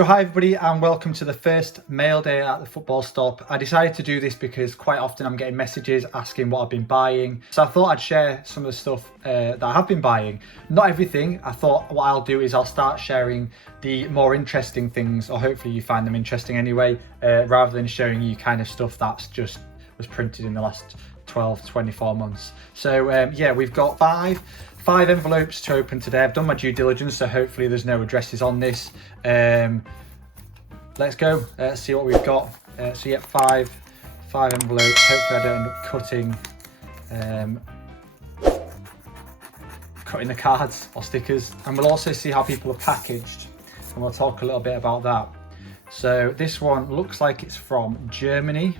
So hi everybody and welcome to the first mail day at the football stop. I decided to do this because quite often I'm getting messages asking what I've been buying. So I thought I'd share some of the stuff that I have been buying. Not everything. I thought what I'll do is I'll start sharing the more interesting things, or hopefully you find them interesting anyway, rather than showing you kind of stuff that's just was printed in the last 12, 24 months. So yeah, we've got five envelopes to open today. I've done my due diligence, so hopefully there's no addresses on this. Let's go, see what we've got. So yeah, five envelopes. Hopefully I don't end up cutting the cards or stickers. And we'll also see how people are packaged, and we'll talk a little bit about that. So this one looks like it's from Germany.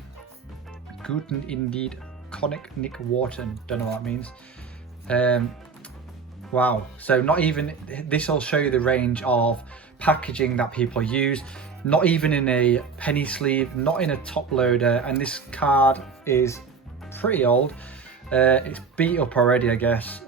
Guten indeed, Conic Nick Wharton. Don't know what that means. Wow, so not even, this will show you the range of packaging that people use. Not even in a penny sleeve, not in a top loader, and this card is pretty old. It's beat up already, I guess.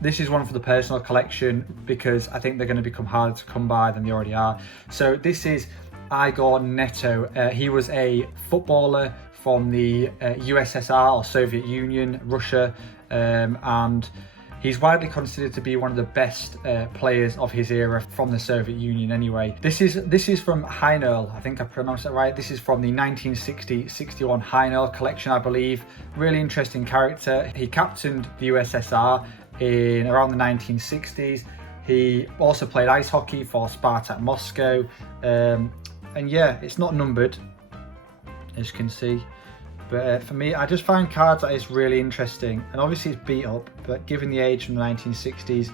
This is one for the personal collection because I think they're going to become harder to come by than they already are. So this is Igor Netto. He was a footballer from the USSR or Soviet Union, Russia, and he's widely considered to be one of the best players of his era from the Soviet Union anyway. This is from Heinel, I think I pronounced that right. This is from the 1960-61 Heinel collection, I believe. Really interesting character. He captained the USSR in around the 1960s. He also played ice hockey for Spartak Moscow. And yeah, it's not numbered, as you can see. But for me, I just find cards that is really interesting, and obviously it's beat up, but given the age from the 1960s,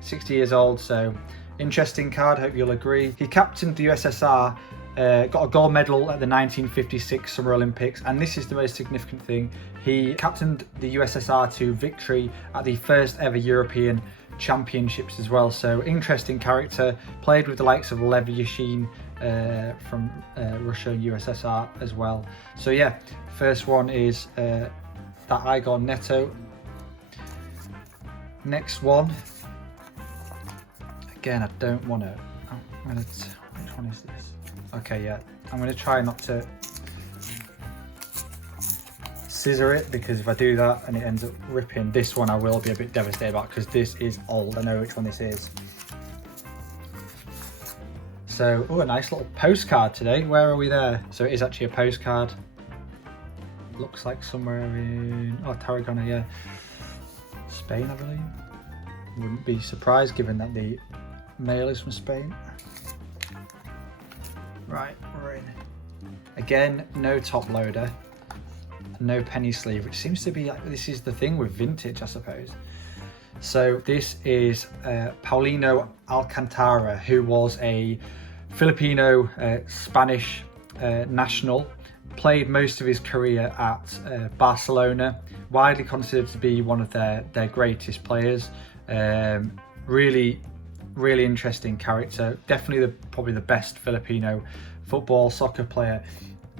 60 years old, so interesting card, hope you'll agree. He captained the USSR, got a gold medal at the 1956 Summer Olympics, and this is the most significant thing. He captained the USSR to victory at the first ever European Championships as well, so interesting character. Played with the likes of Lev Yashin from Russia and USSR as well. So yeah, first one is that Igor Netto. Next one, again, I don't want to, which one is this? Okay, yeah, I'm going to try not to scissor it, because if I do that and it ends up ripping, this one I will be a bit devastated about, because this is old. I know which one this is. So, oh, a nice little postcard today. Where are we there? So it is actually a postcard. Looks like somewhere in, oh, Tarragona, yeah. Spain, I believe. Wouldn't be surprised given that the mail is from Spain. Right, we're in. Again, no top loader, no penny sleeve, which seems to be like, this is the thing with vintage, I suppose. So this is Paulino Alcantara, who was a Filipino Spanish national, played most of his career at Barcelona, widely considered to be one of their greatest players. Really interesting character, definitely probably the best Filipino soccer player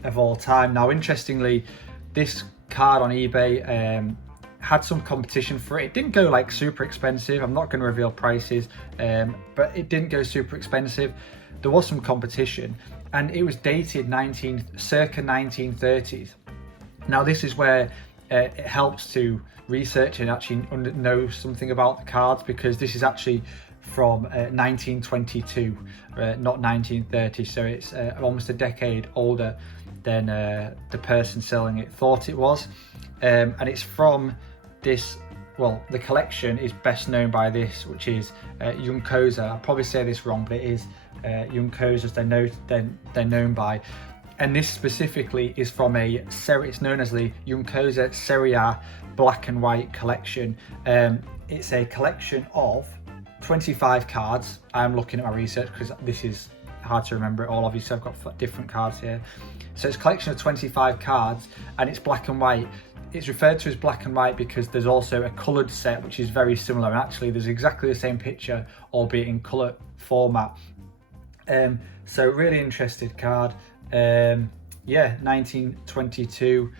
of all time. Now interestingly, this card on eBay had some competition for it. It didn't go like super expensive. I'm not going to reveal prices, but it didn't go super expensive. There was some competition, and it was dated circa 1930s. Now this is where it helps to research and actually know something about the cards, because this is actually from 1922, not 1930. So it's almost a decade older than the person selling it thought it was. And it's from this, well, the collection is best known by this, which is Junkosa. I'll probably say this wrong, but it is Junkosa they're known by. And this specifically is from it's known as the Junkosa Serie A black and white collection. It's a collection of 25 cards. I'm looking at my research because this is hard to remember it all. Obviously I've got different cards here. So it's a collection of 25 cards, and it's black and white. It's referred to as black and white because there's also a coloured set which is very similar, and actually there's exactly the same picture, albeit in colour format. So really interested card. Yeah, 1922,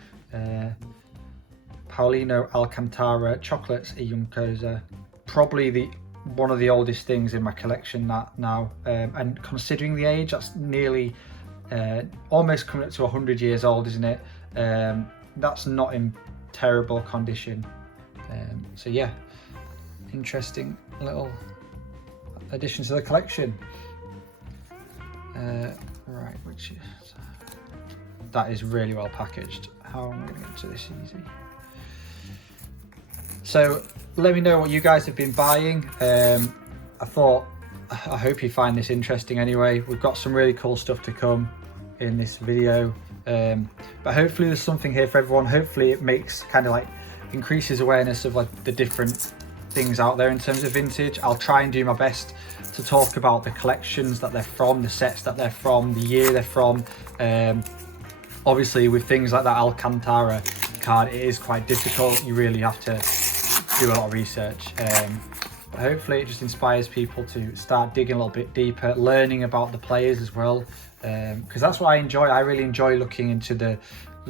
Paulino Alcantara, Chocolates e Junkosa. Probably the one of the oldest things in my collection now, and considering the age, that's nearly almost coming up to 100 years old, isn't it? That's not in terrible condition. So yeah, interesting little addition to the collection. Right, which is, that is really well packaged. How am I going to get to this easy? So let me know what you guys have been buying. I hope you find this interesting anyway. We've got some really cool stuff to come in this video, but hopefully there's something here for everyone. Hopefully it makes kind of like increases awareness of like the different things out there in terms of vintage. I'll try and do my best to talk about the collections that they're from, the sets that they're from, the year they're from. Obviously with things like that Alcantara card, it is quite difficult. You really have to do a lot of research, but hopefully it just inspires people to start digging a little bit deeper, learning about the players as well, because that's what I enjoy. I really enjoy looking into the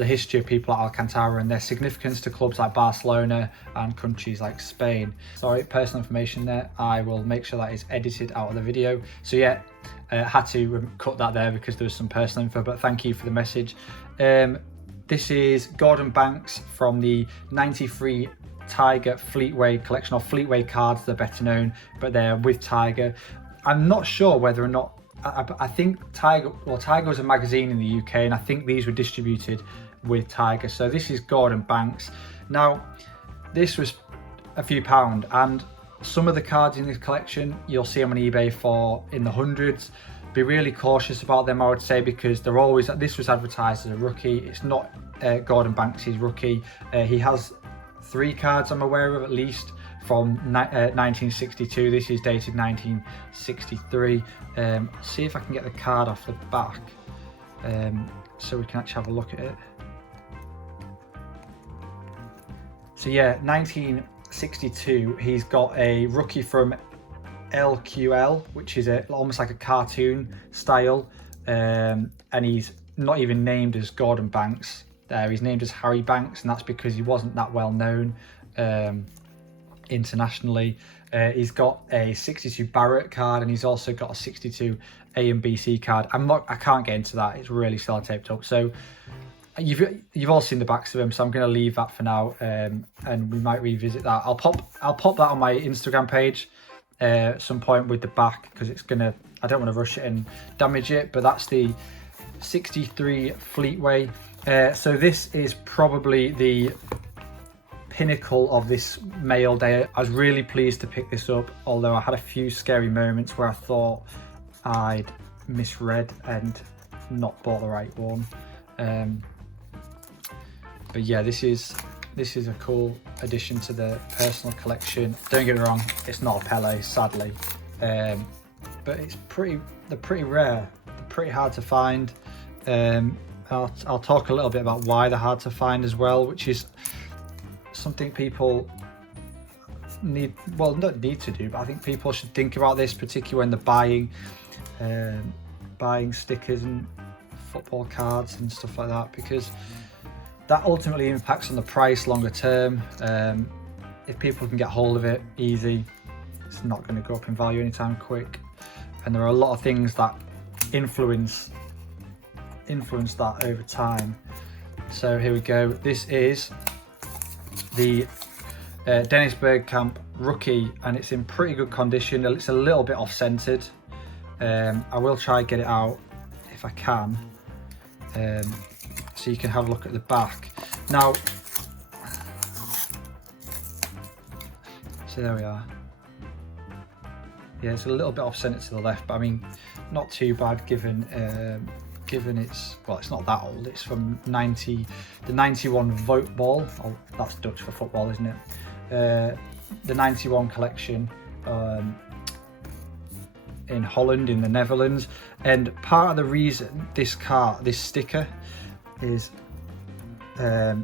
history of people like Alcantara and their significance to clubs like Barcelona and countries like Spain. Sorry, personal information there. I will make sure that is edited out of the video. So yeah, had to cut that there because there was some personal info, but thank you for the message. This is Gordon Banks from the 93 Tiger Fleetway collection, or Fleetway cards, they're better known, but they're with Tiger. I'm not sure whether or not, I think Tiger was a magazine in the UK, and I think these were distributed with Tiger. So this is Gordon Banks. Now, this was a few pound, and some of the cards in this collection, you'll see them on eBay for in the hundreds. Be really cautious about them, I would say, because they're always, this was advertised as a rookie. It's not Gordon Banks' rookie. He has 3 cards I'm aware of at least from 1962. This is dated 1963. See if I can get the card off the back, so we can actually have a look at it. So yeah, 1962, he's got a rookie from LQL, which is almost like a cartoon style, and he's not even named as Gordon Banks there. He's named as Harry Banks, and that's because he wasn't that well known internationally. He's got a 62 Barrett card, and he's also got a 62 A and BC card. I can't get into that, it's really sellotaped up. So you've all seen the backs of them, so I'm going to leave that for now, and we might revisit that. I'll pop that on my Instagram page at some point with the back, because I don't want to rush it and damage it. But that's the 63 Fleetway. So this is probably the pinnacle of this Mailday. I was really pleased to pick this up, although I had a few scary moments where I thought I'd misread and not bought the right one. But yeah, this is a cool addition to the personal collection. Don't get me wrong, it's not a Pele, sadly, but they're pretty rare. They're pretty hard to find. I'll talk a little bit about why they're hard to find as well, which is something people don't need to do, but I think people should think about this, particularly when they're buying stickers and football cards and stuff like that, because that ultimately impacts on the price longer term. If people can get hold of it easy, it's not going to go up in value anytime quick, and there are a lot of things that influence that over time. So here we go. This is the Dennis Bergkamp rookie, and it's in pretty good condition. It's a little bit off-centered. I will try and get it out if I can, so you can have a look at the back. Now, so there we are. Yeah, it's a little bit off-centered to the left, but I mean, not too bad given it's, well, it's not that old. It's from the 91 Vote Ball. Oh, that's Dutch for football, isn't it? The 91 collection in Holland, in the Netherlands. And part of the reason this sticker is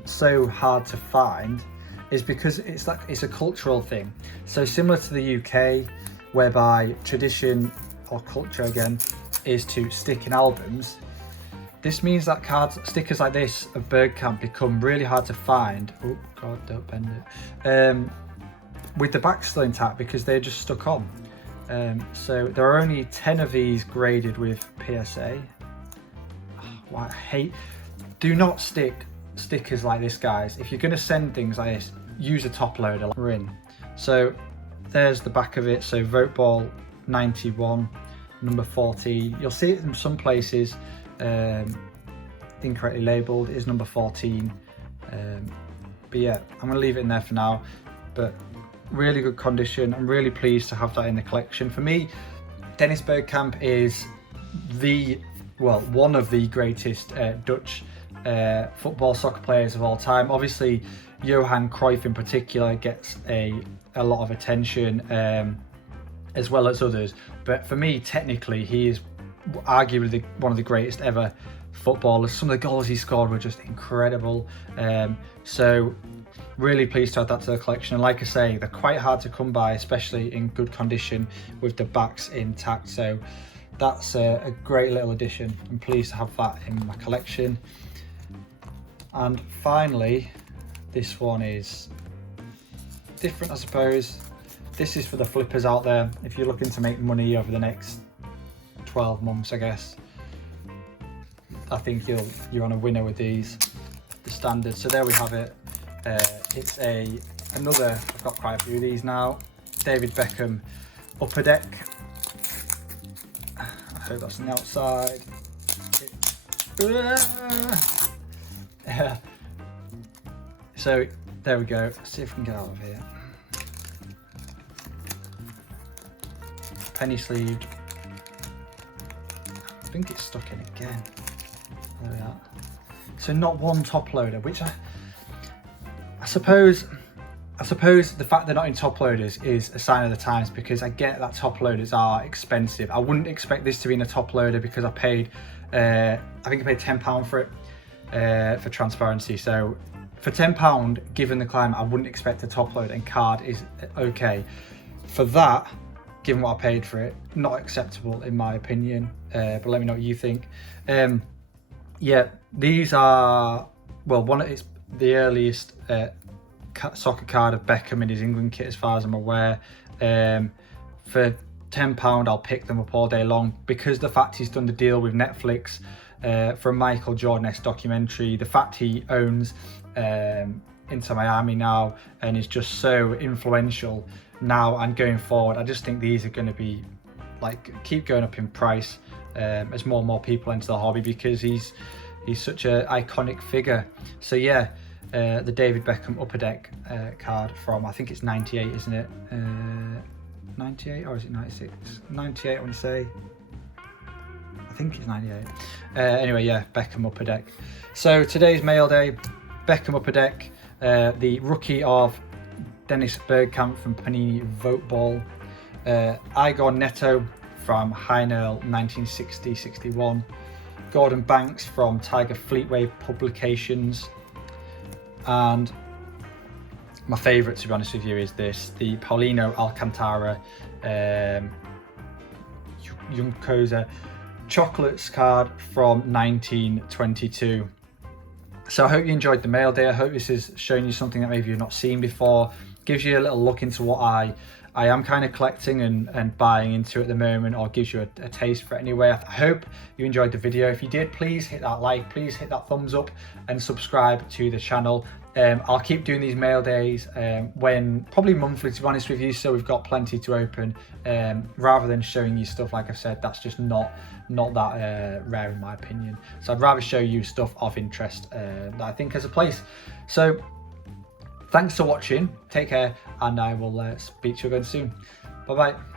so hard to find is because it's a cultural thing. So similar to the UK, whereby tradition or culture again is to stick in albums. This means that stickers like this of Bergkamp become really hard to find. Oh God, don't bend it. with the back still intact because they're just stuck on. So there are only 10 of these graded with PSA. Oh, I hate, do not stick stickers like this, guys. If you're going to send things like this, use a top loader like we're in. So there's the back of it. So Vote Ball 91, number 14. You'll see it in some places incorrectly labelled. It is number 14. But yeah, I'm going to leave it in there for now. But really good condition. I'm really pleased to have that in the collection. For me, Dennis Bergkamp is one of the greatest Dutch football soccer players of all time. Obviously, Johan Cruyff in particular gets a lot of attention, as well as others. But for me, technically, he is arguably one of the greatest ever footballers. Some of the goals he scored were just incredible. So really pleased to add that to the collection. And like I say, they're quite hard to come by, especially in good condition with the backs intact. So that's a great little addition. I'm pleased to have that in my collection. And finally, this one is different, I suppose. This is for the flippers out there. If you're looking to make money over the next 12 months, I guess, I think you're on a winner with these, the standard. So there we have it. It's another, I've got quite a few of these now, David Beckham Upper Deck. I hope that's on the outside. So there we go. Let's see if we can get out of here. Penny sleeved. I think it's stuck in again. There we are. So not one top loader, which I suppose the fact they're not in top loaders is a sign of the times, because I get that top loaders are expensive. I wouldn't expect this to be in a top loader because I paid, I think I paid £10 for it, for transparency. So for £10, given the climate, I wouldn't expect a top loader, and card is okay. For that, given what I paid for it, not acceptable in my opinion. But let me know what you think. Yeah, these are, well, it's the earliest soccer card of Beckham in his England kit, as far as I'm aware. For £10, I'll pick them up all day long, because the fact he's done the deal with Netflix for a Michael Jordan-esque documentary, the fact he owns Inter Miami now and is just so influential now and going forward, I just think these are going to be keep going up in price as more and more people enter the hobby, because he's such an iconic figure. So yeah, the David Beckham Upper Deck card from, I think it's 98, isn't it? 98, or is it 96? 98, I want to say. I think it's 98. Anyway, yeah, Beckham Upper Deck. So today's mail day, Beckham Upper Deck, the rookie of Dennis Bergkamp from Panini Vote Ball, Igor Netto from Heinel 1960-61, Gordon Banks from Tiger Fleetway Publications, and my favourite, to be honest with you, is the Paulino Alcantara Junkosa Chocolates card from 1922. So I hope you enjoyed the mail day. I hope this has shown you something that maybe you've not seen before. Gives you a little look into what I am kind of collecting and buying into at the moment, or gives you a taste for it anyway. I hope you enjoyed the video. If you did, please hit that like, please hit that thumbs up, and subscribe to the channel. I'll keep doing these mail days, when probably monthly, to be honest with you, so we've got plenty to open, rather than showing you stuff, like I've said, that's just not that rare in my opinion. So I'd rather show you stuff of interest that I think has a place. So thanks for watching, take care, and I will speak to you again soon. Bye bye.